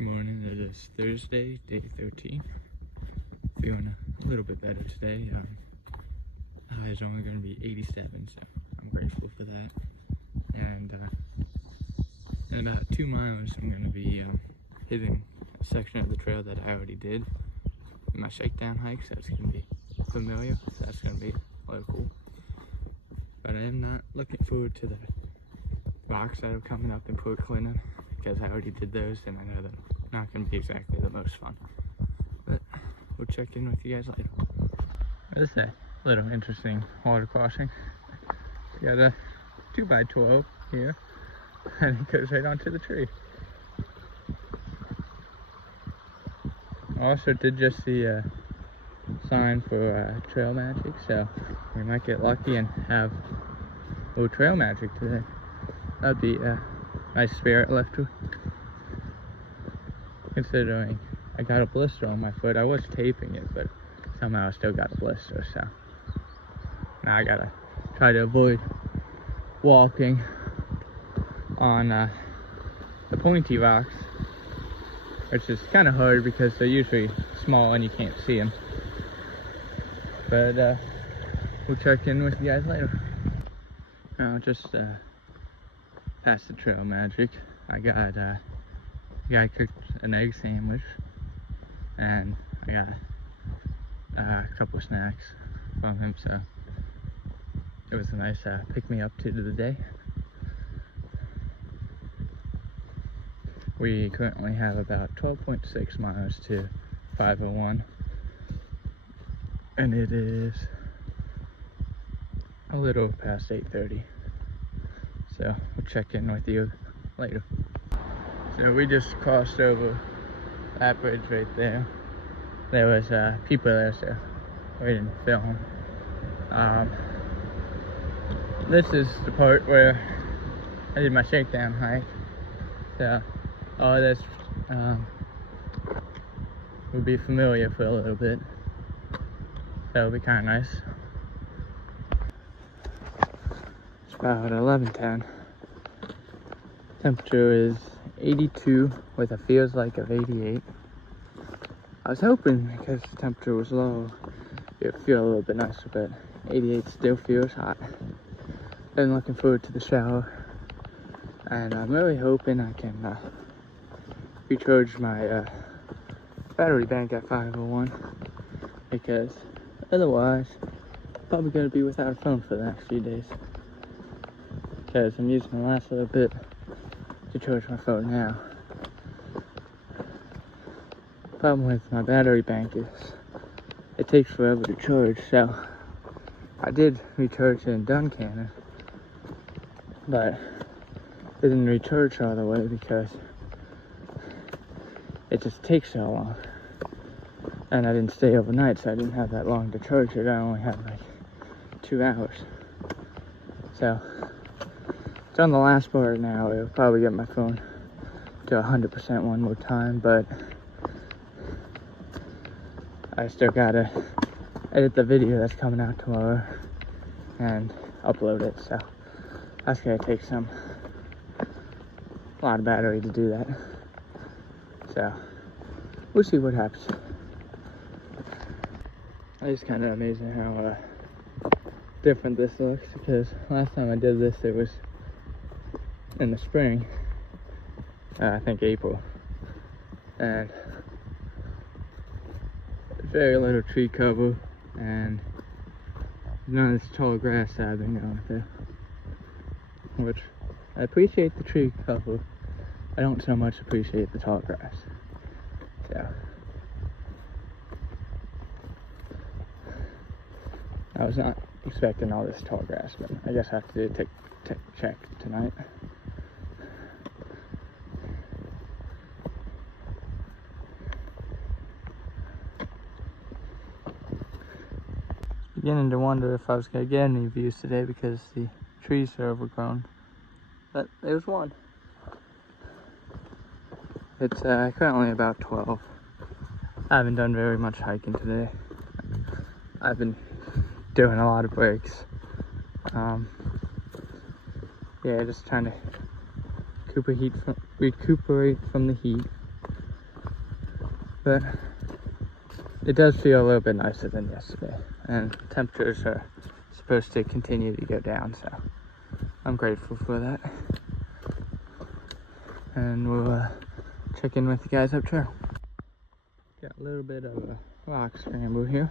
Good morning, it is Thursday, day 13. Feeling a little bit better today. High is only going to be 87, so I'm grateful for that. And in about 2 miles, I'm going to be hitting a section of the trail that I already did in my shakedown hike, so it's going to be familiar, so that's going to be a little cool. But I am not looking forward to the rocks that are coming up in Port Clinton, because I already did those and I know they're not going to be exactly the most fun. But we'll check in with you guys later. This is a little interesting water crossing. You got a 2x12 here and it goes right onto the tree. I also did just see a sign for trail magic, so we might get lucky and have a little trail magic today. That'd be a nice spirit lifter. Considering I got a blister on my foot. I was taping it, but somehow I still got a blister, so now I gotta try to avoid walking on the pointy rocks, which is kind of hard because they're usually small and you can't see them. But we'll check in with you guys later. Now just past the trail magic, I got guy cooked an egg sandwich and I got a couple snacks from him, so it was a nice pick-me-up to the day. We currently have about 12.6 miles to 501 and it is a little past 8:30, so we'll check in with you later. So we just crossed over that bridge right there. There was people there, so we didn't film. This is the part where I did my shakedown hike. So all this will be familiar for a little bit. That'll be kind of nice. It's about 11:10. Temperature is 82 with a feels like of 88. I was hoping because the temperature was low it would feel a little bit nicer, but 88 still feels hot. Been looking forward to the shower, and I'm really hoping I can recharge my battery bank at 501, because otherwise I'm probably going to be without a phone for the next few days, because I'm using the last little bit to charge my phone now. Problem with my battery bank is it takes forever to charge, so I did recharge it in Duncannon, but it didn't recharge all the way because it just takes so long, and I didn't stay overnight, so I didn't have that long to charge it. I only had like 2 hours, so it's on the last part now. It'll probably get my phone to 100% one more time, but I still gotta edit the video that's coming out tomorrow and upload it, so that's gonna take a lot of battery to do that. So we'll see what happens. It's kind of amazing how different this looks, because last time I did this it was in the spring, I think April, and very little tree cover and none of this tall grass that I've been going through, which I appreciate the tree cover. I don't so much appreciate the tall grass. So I was not expecting all this tall grass, but I guess I have to do a tick check tonight. Beginning to wonder if I was going to get any views today because the trees are overgrown, but there's one. It's currently about 12. I haven't done very much hiking today. I've been doing a lot of breaks. Yeah, just trying to recuperate from the heat. but it does feel a little bit nicer than yesterday, and temperatures are supposed to continue to go down, so I'm grateful for that. And we'll check in with the guys up trail. Got a little bit of a rock scramble here.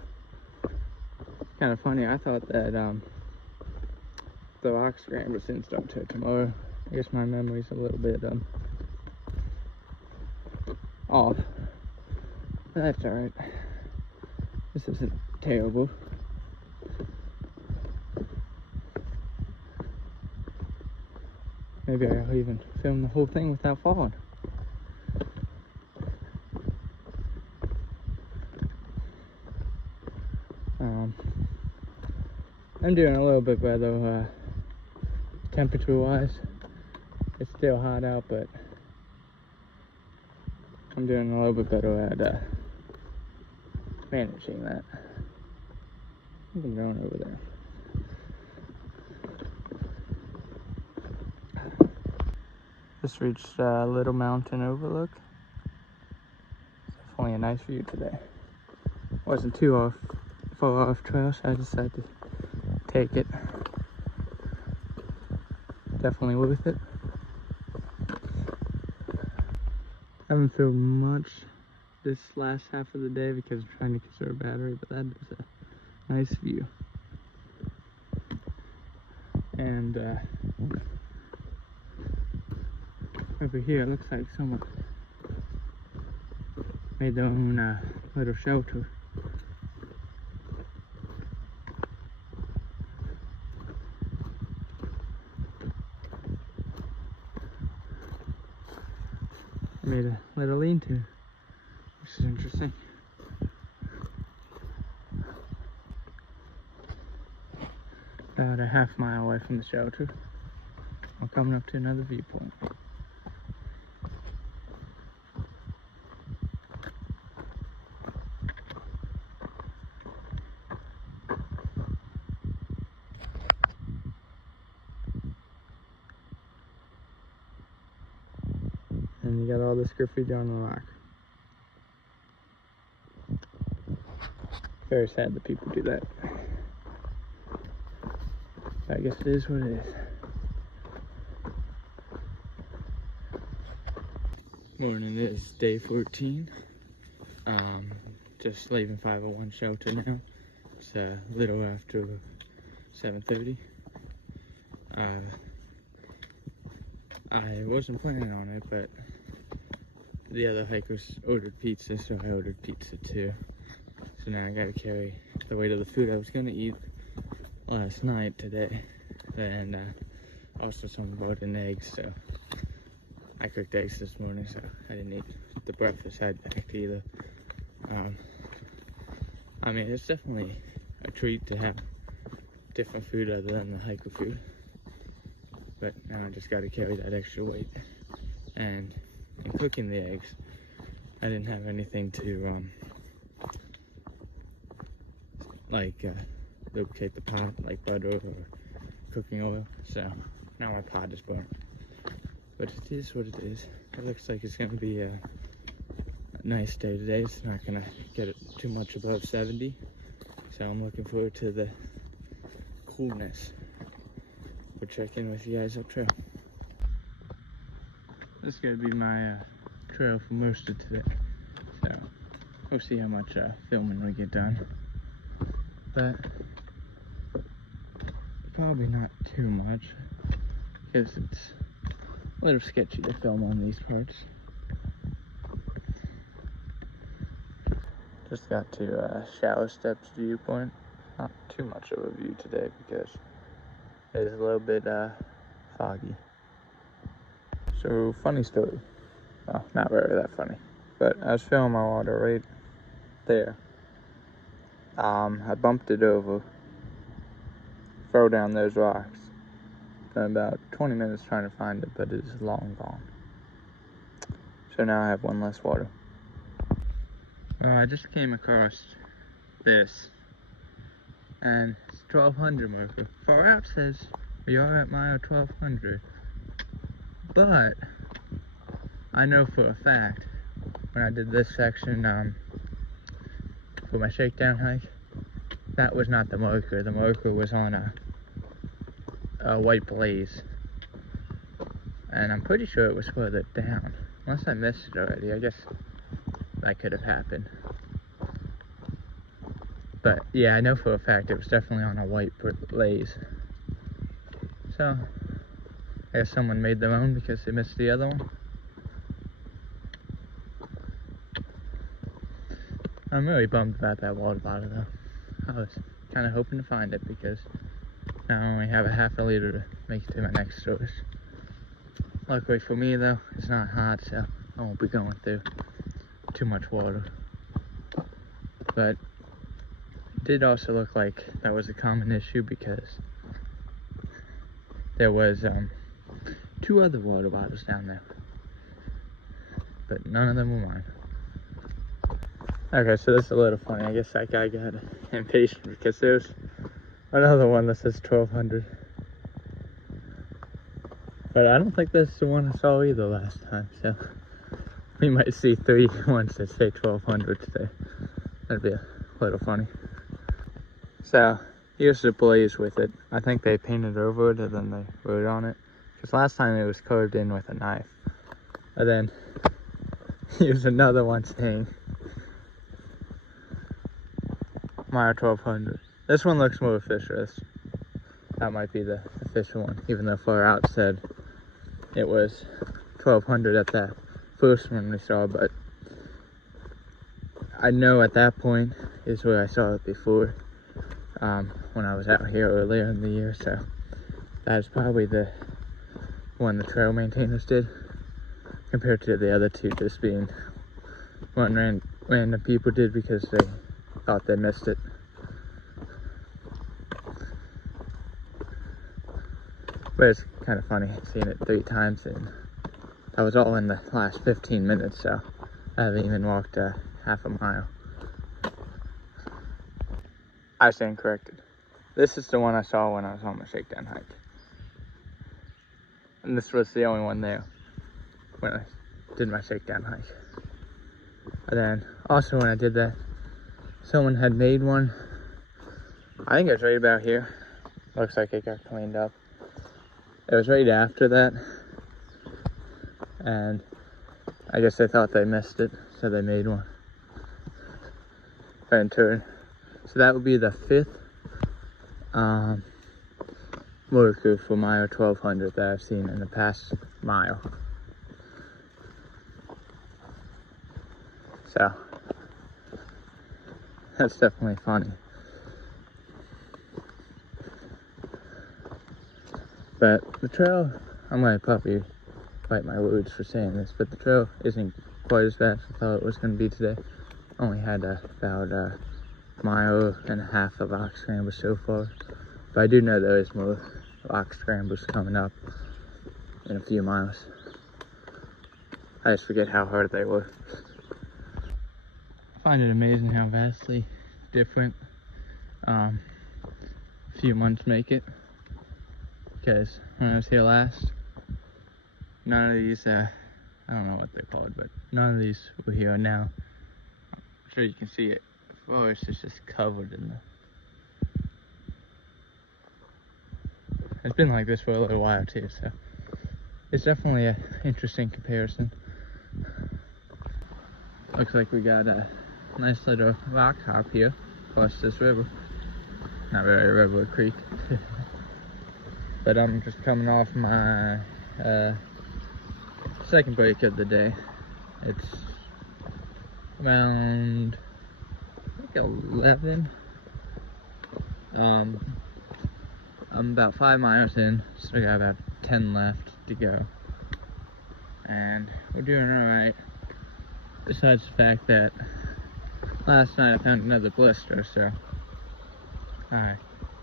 Kind of funny, I thought that the rock scramble didn't start till tomorrow. I guess my memory's a little bit off. But that's alright. This isn't terrible. Maybe I'll even film the whole thing without falling. I'm doing a little bit better temperature wise. It's still hot out, but I'm doing a little bit better at managing that. I think I'm going over there. Just reached Little Mountain Overlook. Definitely a nice view today. Wasn't too far off trail, so I decided to take it. Definitely worth it. Haven't filmed much this last half of the day because I'm trying to conserve battery, but that is a nice view. And over here, it looks like someone made their own little shelter. Made a little lean-to, which is interesting. About a half mile away from the shelter, we're coming up to another viewpoint. And you got all this graffiti on the rock. Very sad that people do that. But I guess it is what it is. Morning, it is day 14. Just leaving 501 shelter now. It's a little after 7:30. I wasn't planning on it, but the other hikers ordered pizza, so I ordered pizza too. So now I gotta carry the weight of the food I was gonna eat last night today. And also some bought in eggs, so I cooked eggs this morning, so I didn't eat the breakfast I'd packed either. I mean, it's definitely a treat to have different food other than the hiker food. But now I just gotta carry that extra weight. And in cooking the eggs, I didn't have anything to lubricate the pot, like butter or cooking oil, so now my pot is burnt. But it is what it is. It looks like it's gonna be a nice day today. It's not gonna get it too much above 70, so I'm looking forward to the coolness. We'll check in with you guys up trail. This is gonna be my trail for most of today, so we'll see how much filming we get done. But probably not too much, because it's a little sketchy to film on these parts. Just got to Shallow Steps viewpoint. Not too much of a view today because it is a little bit foggy. So, funny story. Well, not really that funny, but I was filling my water right there. I bumped it over, throw down those rocks. Spent about 20 minutes trying to find it, but it is long gone. So now I have one less water. I just came across this, and it's 1200 marker. Far out says we are at mile 1200, but I know for a fact when I did this section for my shakedown hike, that was not the marker. The marker was on a white blaze, and I'm pretty sure it was further down. Unless I missed it already, I guess that could have happened. But yeah, I know for a fact it was definitely on a white blaze. So I guess someone made their own because they missed the other one. I'm really bummed about that water bottle though. I was kind of hoping to find it because now I only have a half a liter to make it to my next source. Luckily for me though, it's not hot, so I won't be going through too much water. But it did also look like that was a common issue because there was 2 other water bottles down there, but none of them were mine. Okay, so this is a little funny. I guess that guy got impatient because there's another one that says 1200. But I don't think that's the one I saw either last time, so we might see 3 ones that say 1200 today. That'd be a little funny. So here's the blaze with it. I think they painted over it and then they wrote on it. Because last time it was carved in with a knife. And then here's another one saying Meyer 1200. This one looks more official. That might be the official one, even though far out said it was 1200 at that first one we saw. But I know at that point is where I saw it before, when I was out here earlier in the year. So that's probably the one the trail maintainers did, compared to the other 2 just being one random people did because they thought they missed it. But it's kind of funny seeing it 3 times, and that was all in the last 15 minutes, so I haven't even walked half a mile. I stand corrected. This is the one I saw when I was on my shakedown hike. And this was the only one there when I did my shakedown hike. And then also when I did that, someone had made one. I think it was right about here. Looks like it got cleaned up. It was right after that. And I guess they thought they missed it, so they made one. In turn. So that would be the 5th marker for Meyer 1200 that I've seen in the past mile. So that's definitely funny. But the trail, I'm gonna probably bite my words for saying this, but the trail isn't quite as bad as I thought it was gonna be today. Only had about a mile and a half of rock scrambles so far. But I do know there is more rock scrambles coming up in a few miles. I just forget how hard they were. I find it amazing how vastly different a few months make it. Because when I was here last, none of these, I don't know what they're called, but none of these were here now. I'm sure you can see it. The forest is just covered in the... It's been like this for a little while too, so it's definitely an interesting comparison. Looks like we got a nice little rock hop here across this river. Not really a river, a creek. But I'm just coming off my second break of the day. It's around, I think 11. I'm about 5 miles in, so I got about 10 left to go. And we're doing alright. Besides the fact that last night I found another blister, so I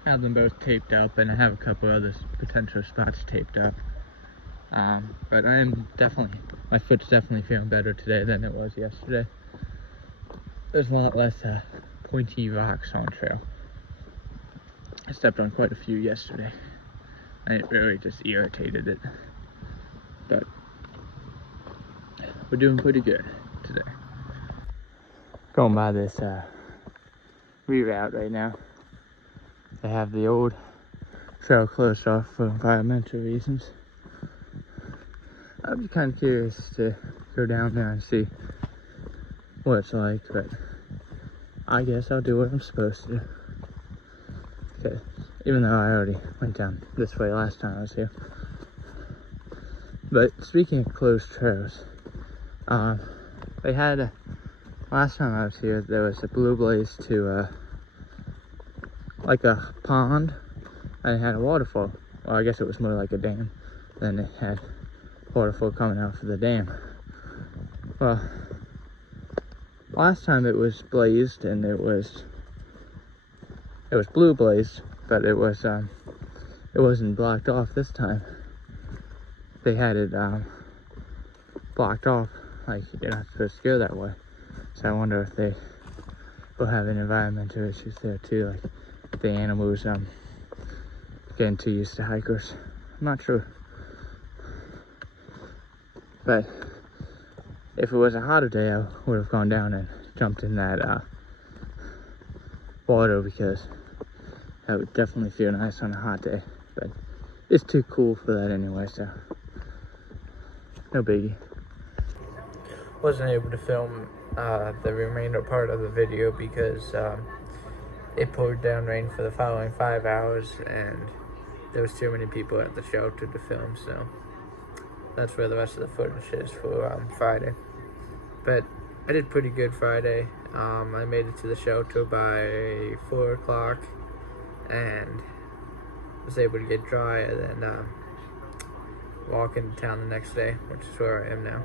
have them both taped up, and I have a couple other potential spots taped up. But I am definitely, my foot's definitely feeling better today than it was yesterday. There's a lot less pointy rocks on trail. I stepped on quite a few yesterday, and it really just irritated it. But we're doing pretty good today. Going by this reroute right now. They have the old trail closed off for environmental reasons. I'd be kind of curious to go down there and see what it's like, but I guess I'll do what I'm supposed to do. Okay, even though I already went down this way last time I was here. But speaking of closed trails, they had last time I was here, there was a Blue Blaze to like a pond, and it had a waterfall. Well, I guess it was more like a dam. Then it had waterfall coming out of the dam. Well, last time it was blazed, and it was blue blazed, but it wasn't blocked off this time. They had it blocked off, like you're not supposed to go that way. So I wonder if they will have any environmental issues there too, like if the animals getting too used to hikers. I'm not sure. But if it was a hotter day, I would have gone down and jumped in that water, because that would definitely feel nice on a hot day. But it's too cool for that anyway, so no biggie. Wasn't able to film the remainder part of the video because it poured down rain for the following 5 hours, and there was too many people at the shelter to film, so that's where the rest of the footage is for Friday. But I did pretty good Friday. I made it to the shelter by 4 o'clock and was able to get dry and then walk into town the next day, which is where I am now.